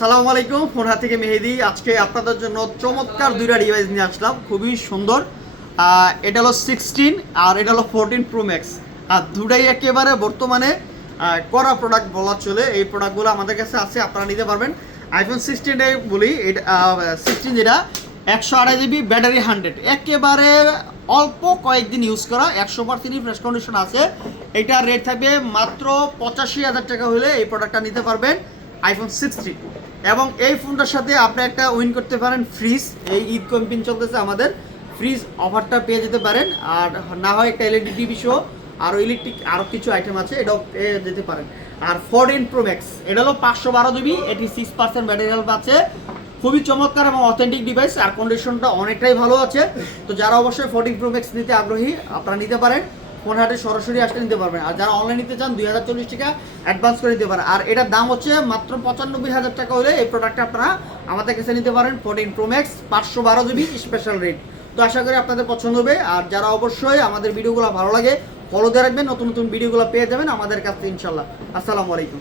আসসালামু আলাইকুম, ফোন হাত থেকে মেহেদি। আজকে আপনাদের জন্য চমৎকার দুইটা ডিভাইস নিয়ে আসলাম, খুবই সুন্দর। এটা হলো 16 আর এটা হলো 14 প্রো ম্যাক্স। আর দুটাই একেবারে বর্তমানে করা প্রোডাক্ট বলা চলে। এই প্রোডাক্টগুলো আমাদের কাছে আছে, আপনারা নিতে পারবেন। আইফোন 16 বলি, এটা 16 যেটা 128 জিবি, ব্যাটারি 100, একেবারে অল্প কয়েকদিন ইউজ করা, 100% ফ্রেশ কন্ডিশন আছে। এটার রেট থাকবে মাত্র 85,000 টাকা হলে এই প্রোডাক্টটা নিতে পারবেন, আইফোন 16। এবং এই ফোনটার সাথে আপনি একটা উইন করতে পারেন ফ্রিজ। এই ঈদ ক্যাম্পেইন চলতেছে, আমাদের ফ্রিজ অফারটা পেয়ে যেতে পারেন। আর না হয় একটা এলইডি টিভি শো, আরও ইলেকট্রিক আরও কিছু আইটেম আছে, এটাও পেয়ে যেতে পারেন। আর 14 প্রো ম্যাক্স, এটা হলো 512 জিবি, 86% ব্যাটারি হেলথ আছে। খুবই চমৎকার এবং অথেন্টিক ডিভাইস, আর কন্ডিশনটা অনেকটাই ভালো আছে। তো যারা অবশ্যই 14 প্রো ম্যাক্স নিতে আগ্রহী, আপনারা নিতে পারেন। ফোন হাটে সরাসরি আসলে নিতে পারবেন। আর যারা অনলাইন নিতে চান 2040 টাকা অ্যাডভান্স করে নিতে পারেন। আর এটার দাম হচ্ছে মাত্র 95,000 টাকা হলে এই প্রোডাক্টটা আপনারা আমাদের কাছে নিতে পারেন। 14 pro max 512 GB special rate. তো আশা করি আপনাদের পছন্দ হবে। আর যারা অবশ্যই আমাদের ভিডিওগুলো ভালো লাগে, ফলো দিয়ে রাখবেন, নতুন নতুন ভিডিওগুলো পেয়ে যাবেন আমাদের কাছে ইনশাল্লাহ। আসসালামু আলাইকুম।